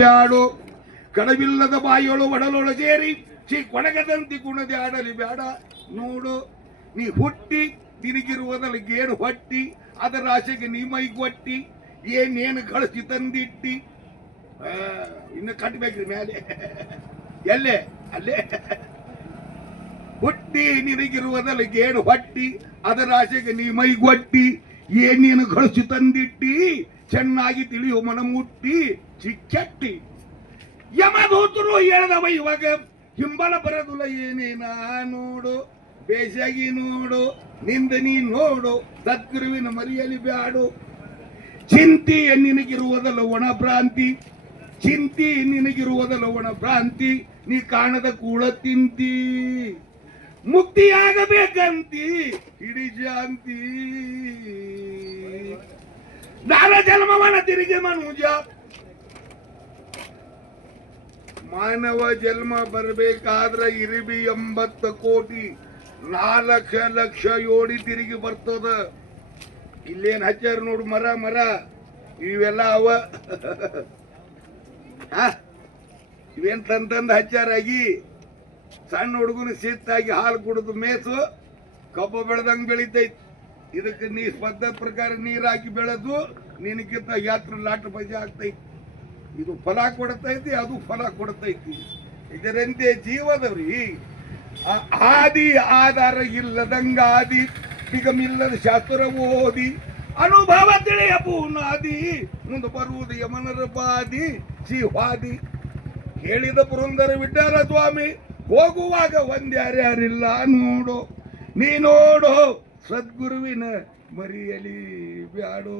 ಬ್ಯಾಡು ಕಡವಿಲ್ಲದ ಬಾಯಿಯೊಳು ಒಡಲೊಳ ಸೇರಿ, ಶ್ರೀ ಕೊಡಗದಂತಿ ಗುಣದಿ ಆಡಲಿ ಬ್ಯಾಡ. ನೋಡು, ನೀ ಹುಟ್ಟಿ ತಿರುಗಿರುವುದರಲ್ಲಿ ಗೇಡು ಹೊಟ್ಟಿ, ಅದರ ಆಸೆಗೆ ನೀ ಮೈಗೊಟ್ಟಿ ಏನೇನು ಕಳಿಸಿ ತಂದಿಟ್ಟಿ. ಇನ್ನು ಕಟ್ಬೇಕ್ರಿ ಮೇಲೆ ಎಲ್ಲೇ, ಅಲ್ಲೇ. ಹುಟ್ಟಿ, ನಿನಗಿರುವುದರಲ್ಲಿ ಗೇಡು ಹೊಟ್ಟಿ, ಅದರ ಆಸೆಗೆ ನೀ ಮೈಗೊಟ್ಟಿ ಏನೇನು ಕಳಿಸಿ ತಂದಿಟ್ಟಿ. ಚೆನ್ನಾಗಿ ತಿಳಿಯುವ ಮನ ಮುಟ್ಟಿ ಚಿಕ್ಕಟ್ಟಿ. ಯಮದೂತರು ಹೇಳದವ ಇವಾಗ. ಹಿಂಬಲ ಬರೋದಿಲ್ಲ ಏನೇನ ನೋಡು ಬೇಸಾಗಿ ನೋಡು ನಿಂದ ನೀ ನೋಡು, ಸದ್ಗುರುವಿನ ಮರಿಯಲಿ ಬ್ಯಾಡು. ಚಿಂತಿ ನಿನಗಿರುವುದಲ್ಲ ಒಣ ಭ್ರಾಂತಿ ಚಿಂತಿ ನಿನಗಿರುವುದಲ್ಲ ಒಣ ಭ್ರಾಂತಿ ನೀ ಕಾಣದ ಕೂಳ ತಿಂತಿ. ಮುಕ್ತಿಯಾಗಬೇಕಂತಿ, ಹಿಡಿ ಶಾಂತಿ ಜನ್ಮ ಜನ್ಮವನ ತಿರುಗಿ ಮನುಜ. ಮಾನವ ಜನ್ಮ ಬರಬೇಕಾದ್ರೆ ಇರಿಬಿ ಎಂಬತ್ತು ಕೋಟಿ ನಾಲ್ಕು ಲಕ್ಷ ಯೋಡಿ ತಿರುಗಿ ಬರ್ತದ. ಇಲ್ಲೇನ್ ಹಚ್ಚಾರ ನೋಡು ಮರ ಮರ. ಇವೆಲ್ಲ ಅವ. ಇವೇನ್ ತಂತಂದ ಹಚ್ಚಾರಾಗಿ ಸಣ್ಣ ಹುಡುಗನ ಸಿತ್ತಾಗಿ ಹಾಲು ಕುಡಿದು ಮೇಸು ಕಬ್ಬು ಬೆಳೆದಂಗ್ ಬೆಳಿತೈತಿ. ಇದಕ್ಕೆ ನೀ ಪದ್ಧತಿ ಪ್ರಕಾರ ನೀರು ಹಾಕಿ ಬೆಳೆದು ನಿನಗಿಂತ ಯಾತ್ರ ಲಾಟ ಬಜೆ ಆಗ್ತೈತಿ. ಇದು ಫಲ ಕೊಡ್ತೈತಿ, ಅದು ಫಲ ಕೊಡ್ತೈತಿ. ಇದರಂತೆ ಜೀವದವ್ರಿ. ಆದಿ ಆಧಾರ ಇಲ್ಲದಂಗ ಆದಿ ಬಿಗಮಿಲ್ಲದ ಶಾಸ್ತ್ರ ಓದಿ, ಅನುಭವ ತಿಳಿಯ ಪೂನಾದಿ ಮುಂದೆ ಬರುವುದು ಯಮನರ ಬಾದಿ ಶಿವಾದಿ ಹೇಳಿದ ಪುರಂದರ ವಿಠಲ ಸ್ವಾಮಿ, ಹೋಗುವಾಗ ಒಂದ್ಯಾರ್ಯಾರಿಲ್ಲ ನೋಡು, ನೀ ನೋಡು. ಸದ್ಗುರುವಿನ ಮರಿಯಲಿ ಬ್ಯಾಡೋ